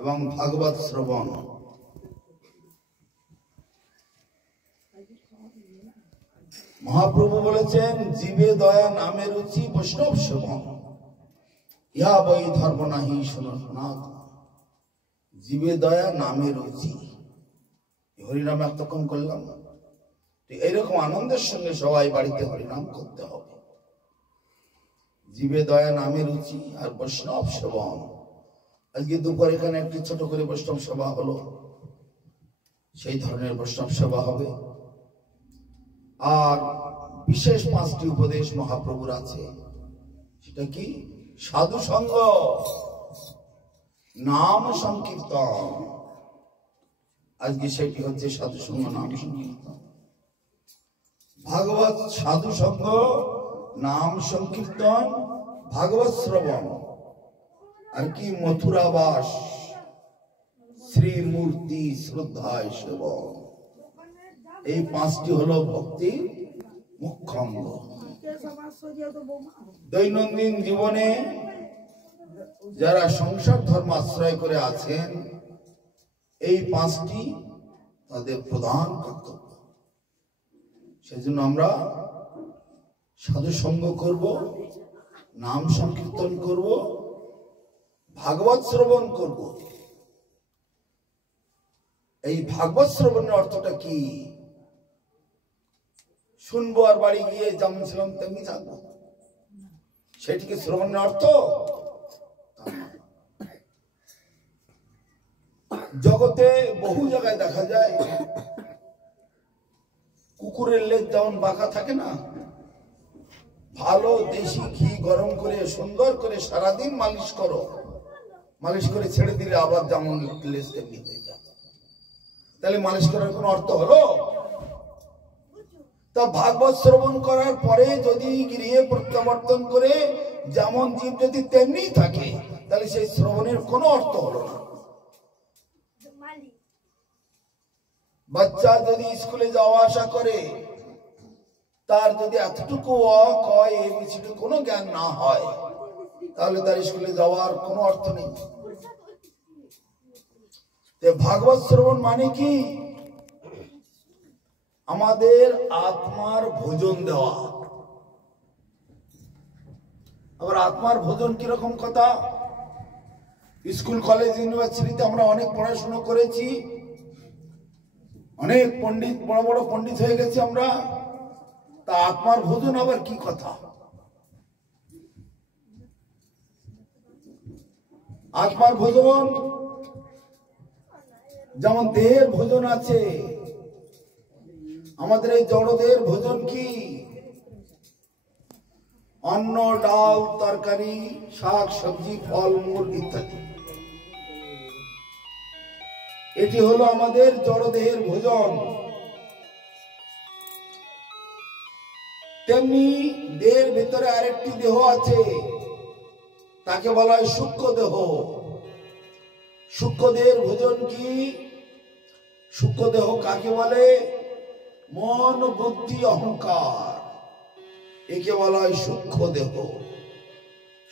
এবং ভাগবত শ্রবণ। মহাপ্রভু বলেছেন, জীবে দয়া নামে রুচি বৈষ্ণব সেবন, ইহা বই ধর্ম নাহি শোনো সনাত। জীবে দয়া নামে রুচি, হরিনাম এতক্ষণ করলাম, এইরকম আনন্দের সঙ্গে সবাই বাড়িতে হরিনাম করতে হবে। জীবে দয়া নামে রুচি আর বৈষ্ণব সেবন। আজকে দুপুর এখানে একটি ছোট করে বৈষ্ণব সভা হলো, সেই ধরনের বৈষ্ণব সেবা হবে। আর বিশেষ 5টি উপদেশ মহাপ্রভুর আছে। সেটা কি? সাধু সঙ্গ, নাম সংকীর্তন। আজকে সেটি হচ্ছে সাধু সঙ্গ, নাম সংকীর্তন। ভাগবত সাধু সঙ্গ, নাম সংকীর্তন, ভাগবত শ্রবণ, আর কি মথুরাবাস, শ্রীমূর্তি শ্রদ্ধায় সেবন। এই 5টি হলো ভক্তির মুখ্য অঙ্গ। দৈনন্দিন জীবনে যারা সংসার ধর্ম আশ্রয় করে আছেন, এই 5টি তাদের প্রধান কর্তব্য। সেজন্য আমরা সাধু সঙ্গ করব, নাম সংকীর্তন করব, ভাগবত শ্রবণ করব। এই ভাগবত শ্রবণের অর্থটা কি? শুনবো আর বাড়ি গিয়ে যেমন ছিলাম তেমনি থাকবো, সেটিকে শ্রবণের অর্থ? জগতে বহু জায়গায় দেখা যায় কুকুরের লেজ যেমন বাঁকা থাকে না, ভালো দেশি ঘি গরম করে সুন্দর করে সারাদিন মালিশ করো, মালিশ করে ছেড়ে দিলে আবার যেমন লেজ তেমনি হয়ে যায়। তাহলে মালিশ করার কোন অর্থ হলো? তা ভাগবত শ্রবণ করার পরে যদি গৃহে প্রত্যাবর্তন করে যেমন জীব যদি তেমনি থাকে, তাহলে সেই শ্রবণের কোনো অর্থ হলো না। বাচ্চা যদি স্কুলে যাওয়া আসা করে, তার যদি এতটুকু অ ক এবিসিডি কোনো জ্ঞান না হয়, তাহলে তার স্কুলে যাওয়ার কোনো অর্থ নেই। ভাগবত শ্রবণ মানে কি? আমাদের আত্মার ভোজন দেওয়া। আবার আত্মার ভোজন কিরকম কথা? স্কুল কলেজ ইউনিভার্সিটিতে আমরা অনেক পড়াশোনা করেছি, অনেক পণ্ডিত, বড় বড় পণ্ডিত হয়ে গেছি আমরা। তা আত্মার ভোজন আবার কি কথা? আত্মার ভোজন যেমন দেহের ভোজন আছে, আমাদের এই জড়দেহের ভোজন কি? অন্ন, ডাল, তরকারি, শাক সবজি, ফল মূল ইত্যাদি। এটি হলো আমাদের জড়দেহের ভোজন। তেমনি দেহের ভিতরে আরেকটি দেহ আছে, তাকে বলা হয় সূক্ষ্ম দেহ। সূক্ষ্ম দেহের ভোজন কি? সূক্ষ্ম দেহ কাকে বলে? মন, বুদ্ধি, অহংকার, একে বলা হয় সূক্ষ্ম দেহ।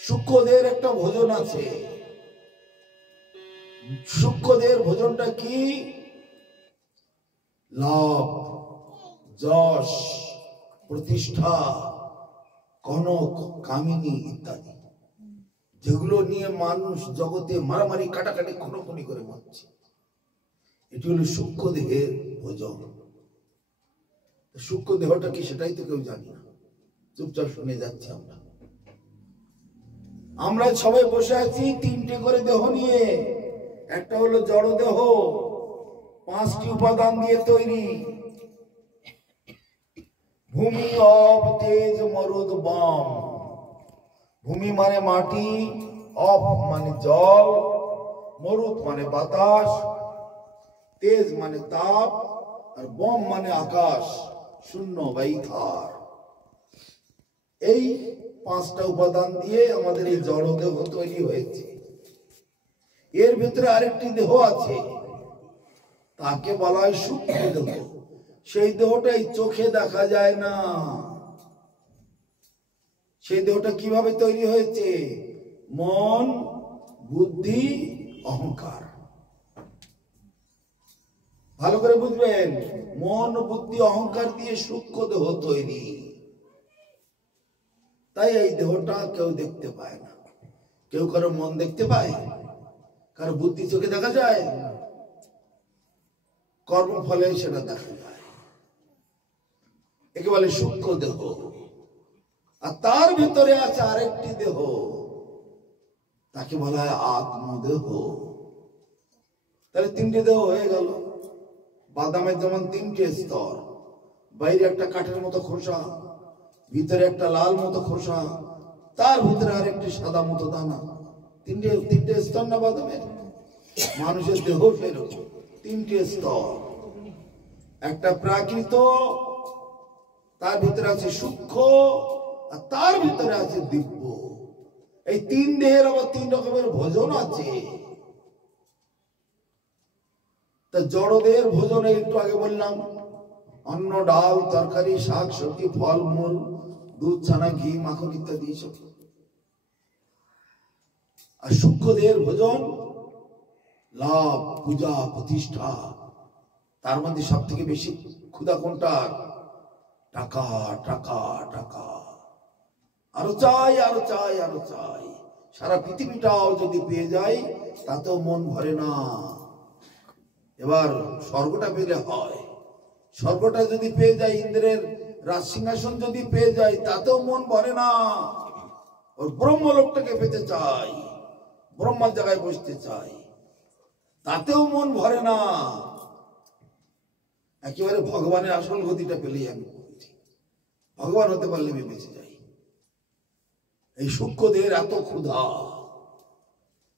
সূক্ষ্ম দেহের একটা ভোজন আছে। সূক্ষ্ম দেহের ভোজনটা কি? লাভ, যশ, প্রতিষ্ঠা, কনক, কামিনী ইত্যাদি, যেগুলো নিয়ে মানুষ জগতে মারামারি, কাটাকাটি, খুনোখুনি করে মরছে। এটি হলো সূক্ষ্ম দেহের ভোজন। সূক্ষ্ম দেহটা কি সেটাই তো কেউ জানি না, চুপচাপ শুনে যাচ্ছি আমরা। আমরা সবাই বসে আছি 3টে করে দেহ নিয়ে। একটা হলো জড় দেহ, 5টি উপাদান দিয়ে তৈরি। ভূমি, অপ, তেজ, মরুদ, বাম। ভূমি মানে মাটি, অপ মানে জল, মরুদ মানে বাতাস, তেজ মানে তাপ, আর বম মানে আকাশ, শূন্য বা ইথার। এই 5টা উপাদান দিয়ে আমাদের এই জড় দেহ তৈরি হয়েছে। এর ভিতরে আরেকটি দেহ আছে, তাকে বলা হয় সূক্ষ্ম দেহ। সেই দেহটাই চোখে দেখা যায় না। সেই দেহটা কিভাবে তৈরি হয়েছে? মন, বুদ্ধি অহংকার। ভালো করে বুঝবেন, মন বুদ্ধি অহংকার দিয়ে সূক্ষ্ম দেহ তৈরি। তাই এই দেহটা কেউ দেখতে পায় না। কেউ কারো মন দেখতে পায়? কারো বুদ্ধি চোখে দেখা যায়? কর্মফলে সেটা দেখা যায়। একে বলে সূক্ষ্ম দেহ। আর তার ভিতরে আছে আরেকটি দেহ, তাকে বলা হয় আত্মদেহ। তাহলে তিনটে দেহ হয়ে গেল। বাদামের যেমন তিনটে স্তর, বাইরে একটা কাঠের মতো খোসা, ভিতরে একটা লাল মতো খোসা, তার ভিতরে আরেকটি সাদা মতো দানা। তিনটে স্তর না বাদামের? মানুষের দেহ সেরকম তিনটে স্তর। একটা প্রাকৃত, তার ভিতরে আছে সূক্ষ্ম, আর তার ভিতরে আছে দিব্য। এই তিন দেহের আবার তিন রকমের ভোজন আছে। তা জড়দের ভোজন একটু আগে বললাম, অন্ন, ডাল, তরকারি, শাক সবজি, ফল মূল, দুধ, ছানা, ঘি, মাখন ইত্যাদি। আর সূক্ষ্মদের ভোজন লাভ, পূজা, প্রতিষ্ঠা। তার মধ্যে সব থেকে বেশি ক্ষুধা কোনটা? টাকা, টাকা, টাকা। আরো চাই, আরো চাই, আরো চাই। সারা পৃথিবীটাও যদি পেয়ে যাই তাতেও মন ভরে না। এবার স্বর্গটা পেলে হয়। স্বর্গটা যদি পেয়ে যাই, ইন্দ্রের রাজ সিংহাসন যদি পেয়ে যাই, তাতেও মন ভরে না। ওর ব্রহ্মলোকটাকে পেতে চাই, ব্রহ্মার জায়গায় বসতে চাই, তাতেও মন ভরে না। একেবারে ভগবানের আসল গতিটা পেলেই আমি ভগবান হতে পারলে আমি বেঁচে যাই। এই সূক্ষ্মদের এত ক্ষুধা,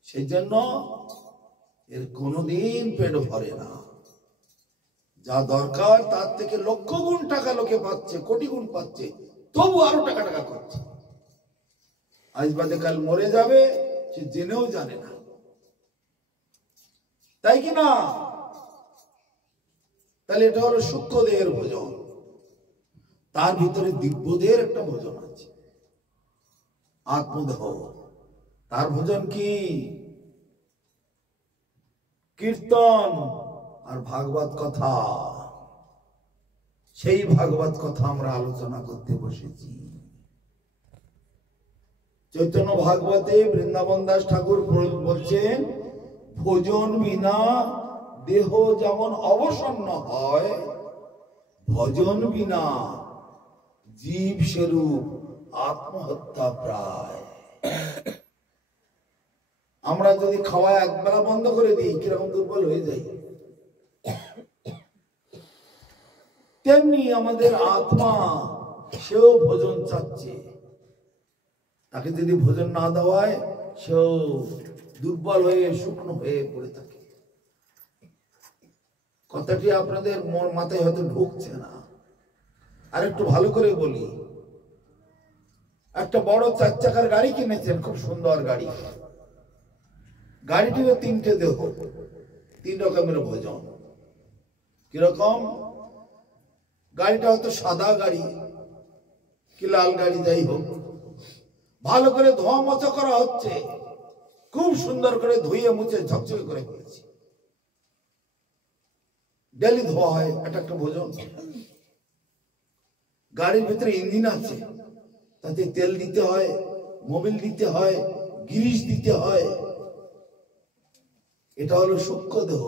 সেই জন্য এর কোনোদিন পেট ভরে না। যা দরকার তার থেকে লক্ষ গুণ টাকা লোকে পাচ্ছে, কোটি গুণ পাচ্ছে, তবু আরো টাকা টাকা করছে। আজ বাদে কাল মরে যাবে, সে জেনেও জানে না। তাই কি না? তাহলে এটা হলো সূক্ষ্মদের ভোজন। তার ভিতরে দিব্যদের একটা ভোজন আছে, আত্মদেহ। তার ভোজন কি? কীর্তন আর ভাগবত কথা। সেই ভাগবত কথা আমরা আলোচনা করতে বসেছি। চৈতন্য ভাগবতে বৃন্দাবন দাস ঠাকুর বলছেন, ভোজন বিনা দেহ যেমন অবসন্ন হয়, ভজন বিনা জীব স্বরূপ আত্মহত্যা প্রায়। আমরা যদি খাওয়া একবেলা বন্ধ করে দিই, কিরকম দুর্বল হয়ে যাই, তেমনি আমাদের আত্মা সেও ভোজন চাচ্ছে। তাকে যদি ভোজন না দেওয়ায়, সেও দুর্বল হয়ে শুকনো হয়ে পড়ে থাকে। কথাটি আপনাদের মাথায় হয়তো ঢুকছে না। আর একটু ভালো করে বলি, একটা বড় 4 চাকার গাড়ি কিনেছেন, খুব সুন্দর গাড়ি। গাড়িটিরও তিনটে দেহ, 3 রকমের ভোজন। কিরকম? গাড়িটা হয়তো সাদা গাড়ি কি লাল গাড়ি, যাই হোক, ভালো করে ধোয়া মোছা করা হচ্ছে, খুব সুন্দর করে ধুয়ে মুছে ঝকঝকে করে ফেলেছি। ডেলি ধোয়া হয়, এটা একটা ভোজন। গাড়ির ভিতরে ইঞ্জিন আছে, তাতে তেল দিতে হয়, মোবিল দিতে হয়, গ্রিস দিতে হয়। এটা হলো সূক্ষ্ম দেহ,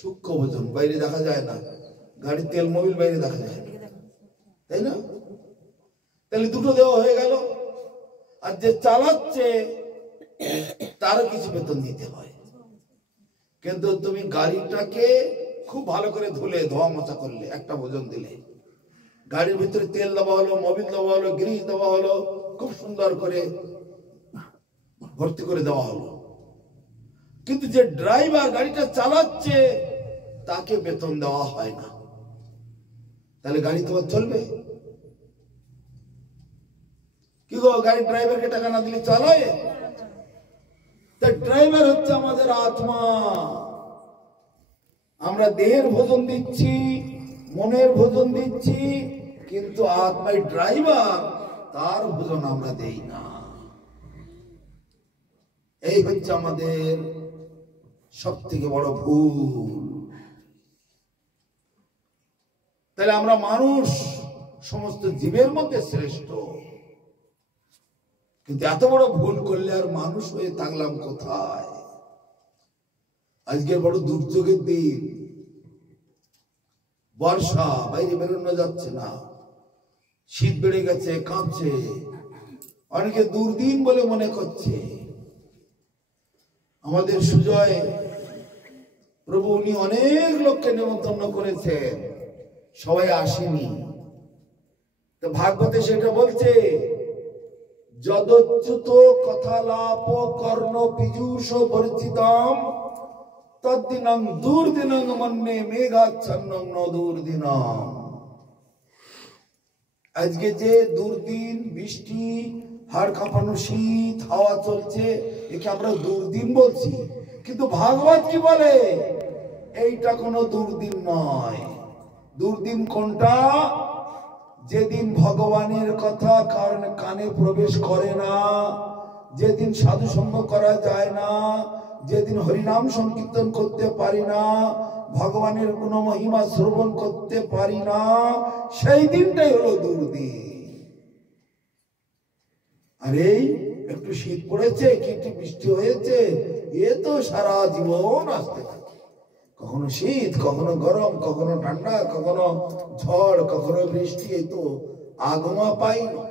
সূক্ষ্ম ভোজন। বাইরে দেখা যায় না, গাড়ির তেল মোবিল বাইরে দেখা যায়, তাই না? তাহলে দুটো দেহ হয়ে গেল। আর যে চালাচ্ছে তারও কিছু বেতন দিতে হয়। কিন্তু তুমি গাড়িটাকে খুব ভালো করে ধুলে, ধোয়া মোছা করলে, একটা ভোজন দিলে, গাড়ির ভিতরে তেল দেওয়া হলো, মোবিল দেওয়া হলো, গ্রিস দেওয়া হলো, খুব সুন্দর করে ভর্তি করে দেওয়া হলো। কিন্তু যে ড্রাইভার গাড়িটা চালাচ্ছে তাকে বেতন দেওয়া হয় না। তাহলে গাড়ি তোমার চলবে কি গো? গাড়ির ড্রাইভারকে টাকা না দিলে চালায়? তাই ড্রাইভার হচ্ছে আমাদের আত্মা। আমরা দেহের ভোজন দিচ্ছি, মনের ভোজন দিচ্ছি, কিন্তু আত্মাই ড্রাইভার, তার ভোজন আমরা দেই না। এই হচ্ছে আমাদের সব থেকে বড় ভুল। তাহলে আমরা মানুষ সমস্ত জীবের মধ্যে শ্রেষ্ঠ, কিন্তু এত বড় ভুল করলে আর মানুষ হয়ে থাকলাম কোথায়? আজকে বড় দুর্যোগের দিন, বর্ষা, বাইরে বেরোনো যাচ্ছে না, শীত বেড়ে গেছে, কাঁপছে, অনেকে দুর্দিন বলে মনে করছে। আমাদের সুজয় প্রভু উনি অনেক লোককে নেমন্তন্ন করেছেন, সবাই আসেনি। তো ভাগবতে সেটা বলছে, যদচ্যুত কথালাপ কর্ণ পীযূষ বর্জিতম তদ্দিনং দুর্দিনং মন্যে মেঘাচ্ছন্নং ন দুর্দিনম। আজকে যে দুর্দিন, বৃষ্টি, হাড় কাঁপানো শীত, হাওয়া চলছে, একে আমরা দুর্দিন বলছি, কিন্তু ভাগবত কি বলে? এইটা কোনো দুর্দিন নয়। দুর্দিন কোনটা? যেদিন ভগবানের কথা কানে প্রবেশ করে না, যেদিন সাধু সঙ্গ করা যায় না, যেদিন হরিনাম সংকীর্তন করতে পারি না, ভগবানের গুণ মহিমা শ্রবণ করতে পারি না, সেই দিনটাই হলো দুর্দিন। আর এই একটু শীত পড়েছে, কি একটু বৃষ্টি হয়েছে, এ তো সারা জীবন আসতে থাকে। কখনো শীত, কখনো গরম, কখনো ঠান্ডা, কখনো ঝড়, কখনো বৃষ্টি, এই তো আগমা পাই না।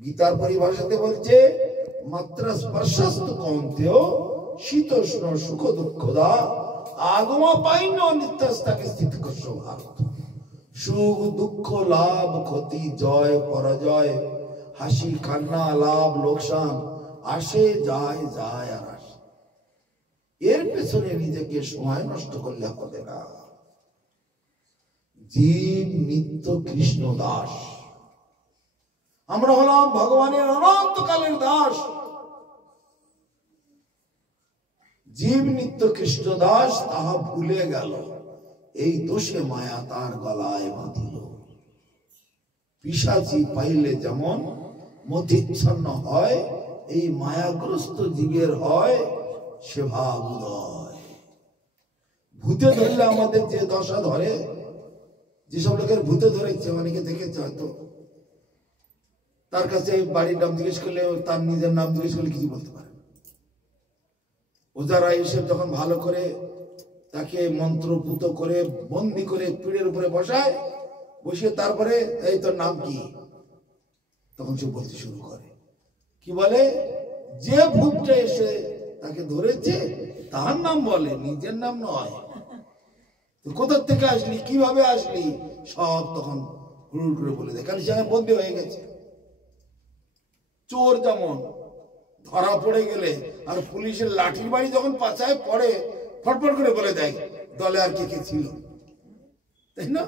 গীতার পরিভাষাতে বলছে, মাত্র স্পর্শস্তু কৌন্তেয় শীতোষ্ণ সুখ দুঃখদা আগমা পাই না নিত্যস্তাকে স্থিত করছ ভারত। সুখ দুঃখ, লাভ ক্ষতি, জয় পরাজয়, হাসি কান্না, লাভ লোকসান, আসে যায়, যায় আর আসে। এর পেছনে নিজেকে সময় নষ্ট করলে হবে না। জীব নিত্য কৃষ্ণ দাস, আমরা হলাম ভগবানের অনন্তকালের দাস। জীব নিত্য কৃষ্ণ দাস, তাহা ভুলে গেল, এই দোষে মায়া তার গলায় বাঁধিল। পিশাচি পাইলে যেমন মতিচ্ছন্ন হয়, এই মায়াগ্রস্ত জীবের হয় সেবা উদয়। ভূতে ধরলে আমাদের যে দশা ধরে, যেসব লোকের ভূতে ধরেছে, অনেকে দেখেছে হয়তো, তার কাছে বাড়ির নাম জিজ্ঞেস করলে, তার নিজের নাম জিজ্ঞেস করলে কিছু বলতে পারে। ওজারা এসে যখন ভালো করে তাকে মন্ত্রপুত করে বন্দি করে পিঠের উপরে বসায়, বসিয়ে তারপরে এই তোর নাম কি, তখন সে বলতে শুরু করে। কি বলে? যে ভূতটা এসে তাকে ধরেছে তার নাম বলে, নিজের নাম নয়। কোথা থেকে আসলি, কিভাবে আসলি, সব তখন হুড় করে বলে দেয়, কারণ সে বন্দী হয়ে গেছে। চোর যেমন ধরা পড়ে গেলে আর পুলিশের লাঠির বাড়ি যখন পাছায় পড়ে, ফটফট করে বলে দেয় দলে আর কে কে ছিল, তাই না?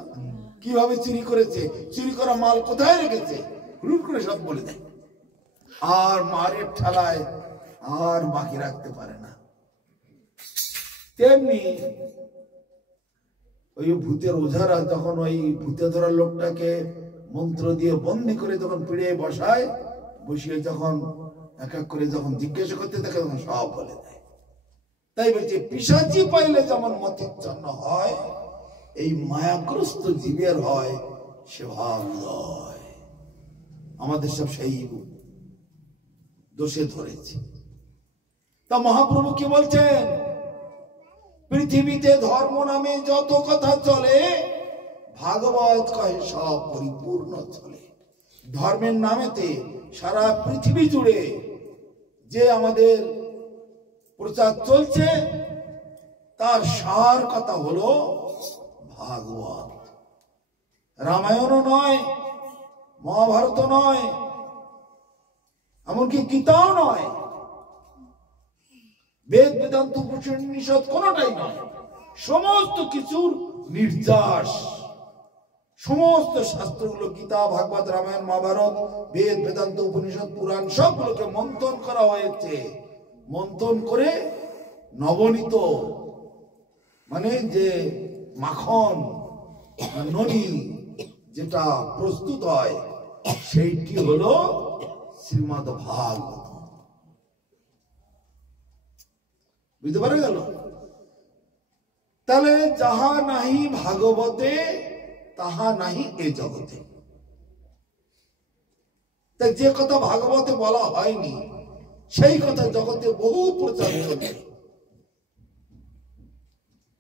কিভাবে চুরি করেছে, চুরি করা মাল কোথায় রেখেছে, হুড় করে সব বলে দেয়। আর মারের ঠেলায় আর বাকি রাখতে পারে না। তেমনি ওই ভূতের ওঝারা যখন ওই ভূতে ধরা লোকটাকে মন্ত্র দিয়ে বন্দি করে যখন পিড়ে বসায়, বসিয়ে যখন এক এক করে যখন জিজ্ঞাসা করতে থাকে, তখন সব বলে দেয়। তাই বলছে, পিশাচি পাইলে যেমন মতিচ্ছন্ন হয়, এই মায়াগ্রস্ত জীবের হয় সেবা উদয়। আমাদের সব সেই দোষে ধরেছে। তা মহাপ্রভু কি বলছেন? পৃথিবীতে ধর্ম নামে যত কথা চলে, ভাগবত কহে সব পরিপূর্ণ চলে। ধর্মের নামেতে সারা পৃথিবী জুড়ে যে আমাদের প্রচার চলছে, তার সার কথা হলো ভাগবত। রামায়ণও নয়, মহাভারত নয়, এমনকি গীতাও নয়, বেদ বেদান্ত উপনিষদ কোনটাই নয়। সমস্ত কিছুর নির্যাস, সমস্ত শাস্ত্রগুলো, গীতা, ভাগবত, রামায়ণ, মহাভারত, বেদ বেদান্ত উপনিষদ, পুরাণ, সবগুলোকে মন্থন করা হয়েছে। মন্থন করে নবনীত, মানে যে মাখন ননি যেটা প্রস্তুত হয়, সেইটি হলো শ্রীমদ্ ভাগবত। বুঝতে পারা গেল? তাহলে যাহা নাহি ভাগবতে তাহা নাহি এ জগতে। তাই যে কথা ভাগবতে বলা হয়নি সেই কথা জগতে বহু প্রচার চলছে।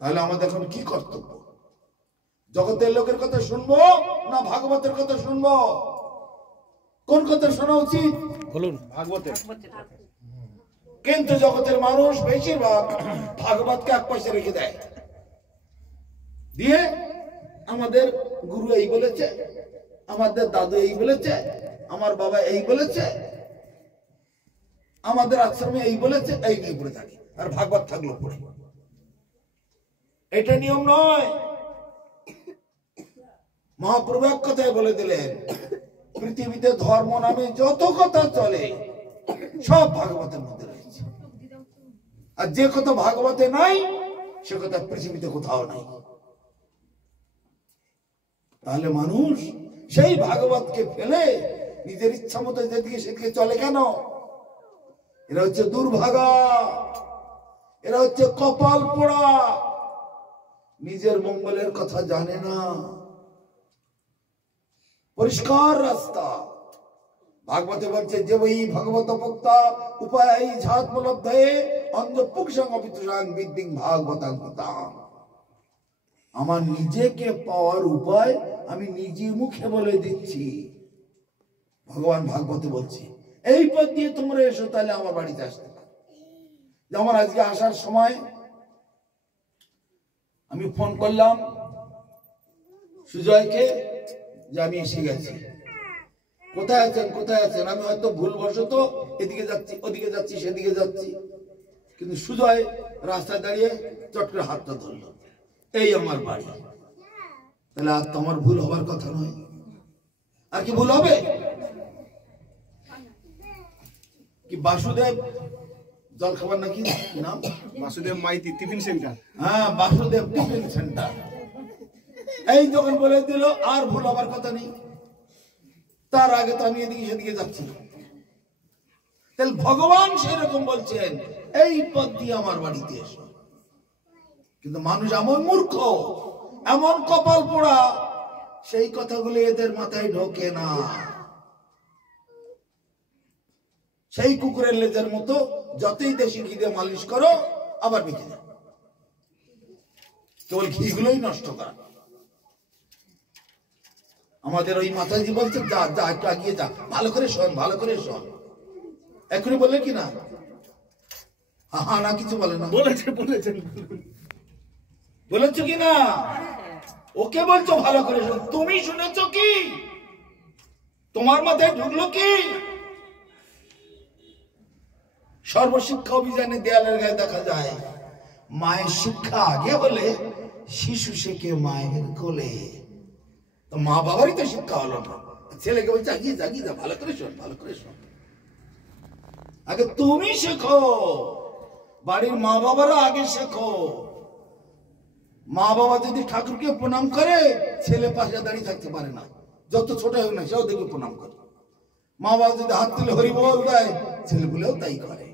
তাহলে আমাদের এখন কি কর্তব্য? জগতের লোকের কথা শুনবো না ভাগবতের কথা শুনবো? কোন কথা শোনা উচিত? বলুন। ভাগবতের। কিন্তু জগতের মানুষ বেশিরভাগ ভাগবতকে এক পয়সা রেখে দেয়, দিয়ে আমাদের গুরু এই বলেছে, আমাদের দাদু এই বলেছে, আমার বাবা এই বলেছে, আমাদের আশ্রমে এই বলেছে, এই নিয়ে পড়ে থাকে। আর ভাগবত থাকলো পড়ে। এটা নিয়ম নয়। মহাপ্রভু এক কথায় বলে দিলেন, পৃথিবীতে ধর্ম নামে যত কথা চলে সব ভাগবতের মধ্যে রয়েছে। আর যে কথা ভাগবতে নাই সে কথা পৃথিবীতে কোথাও নাই। তাহলে মানুষ সেই ভাগবতকে ফেলে নিজের ইচ্ছা মতো যেদিকে সেদিকে চলে কেন? এরা হচ্ছে দুর্ভাগা, এরা হচ্ছে কপাল পোড়া, নিজের মঙ্গলের কথা জানে না। পরিষ্কার রাস্তা ভাগবতে বলছে, যে বই ভগবত বক্তা উপায় ঝাতমলব্ধে অন্ধপুংসং অপিতুষাং বিদ্যিং ভাগবতাং গীতাং। আমার নিজেকে পাওয়ার উপায় আমি নিজে মুখে বলে দিচ্ছি। ভগবান ভাগবতে বলছে, এই পথ দিয়ে তোমরা এসো, তাহলে আমার বাড়িতে আসতে পারো। যেমন আজকে আসার সময় আমি ফোন করলাম সুজয়কে যে আমি এসে গেছি, কোথায় আছেন কোথায় আছেন? আমি হয়তো ভুলবশত এদিকে যাচ্ছি ওদিকে যাচ্ছি সেদিকে যাচ্ছি, কিন্তু সুজয় রাস্তায় দাঁড়িয়ে চট করে হাতটা ধরল, এই আমার বাড়ি। তাহলে আর তোমার ভুল হবার কথা নয়। আর কি ভুল হবে? কি বাসুদেব জলখাবার নাকি নাম? Basudeb Maity tiffin centre. হ্যাঁ, বাসুদেব টিফিন সেন্টার। এই যখন বলে দিল আর ভুল হবার কথা নেই, তার আগে তো আমি এদিকে সেদিকে যাচ্ছি। তাহলে ভগবান সেরকম বলছেন, এই পথ দিয়ে আমার বাড়িতে এসো। কিন্তু মানুষ এমন মূর্খ, এমন কপাল পোড়া, সেই কথাগুলো এদের মাথায় ঢোকে না। সেই কুকুরের লেজের মতো যতই দেশি ঘি দিয়ে মালিশ করো আবার বেঁচে যায়, কেবল ঘিগুলোই নষ্ট করা। আমাদের ওই মাথাজি বলছে, যা যা একটু আগিয়ে যা, ভালো করে শোন, ভালো করে শোন। এখনই বললে কি না? হা না, কিছু বলে না। বলেছেন বলেছো কি না? ওকে বলছো ভালো করে শোন। তুমি শুনেছো কি? তোমার মাথায় ঢুকলো কি? সর্বশিক্ষা অভিযানে দেয়ালের গায়ে দেখা যায়, মায়ের শিক্ষা আগে হলে শিশু শেখে মায়ের কোলে। তো মা বাবারই তো শিক্ষা হলো না, ছেলেকে বলছে আগিয়ে জাগিয়ে যা, ভালো করে শোন, ভালো করে শোন। আগে তুমি শেখো, বাড়ির মা বাবারা আগে শেখো। মা বাবা যদি ঠাকুরকে প্রণাম করে, ছেলে পাশে দাঁড়িয়ে থাকতে পারে না, যত ছোট হোক না সেও দেখে প্রণাম করে। মা বাবা যদি হাত তুলে হরি বল দেয়, ছেলেগুলোও তাই করে।